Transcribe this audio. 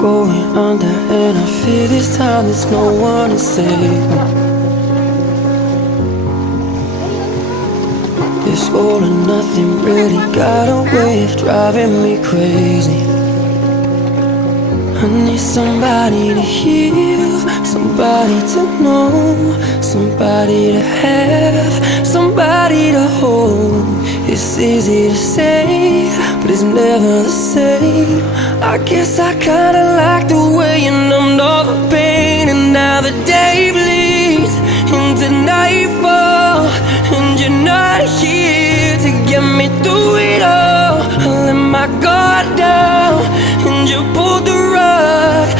going under, and I fear this time there's no one to save me. This all or nothing really got a way of driving me crazy. I need somebody to heal, somebody to know, somebody to have, somebody to hold. It's easy to say, but it's never the same. I guess I kinda like the way you numbed all the pain, and now the day bleeds into nightfall, and you're not here to get me through it all. I let my guard down, and you pulled the rug.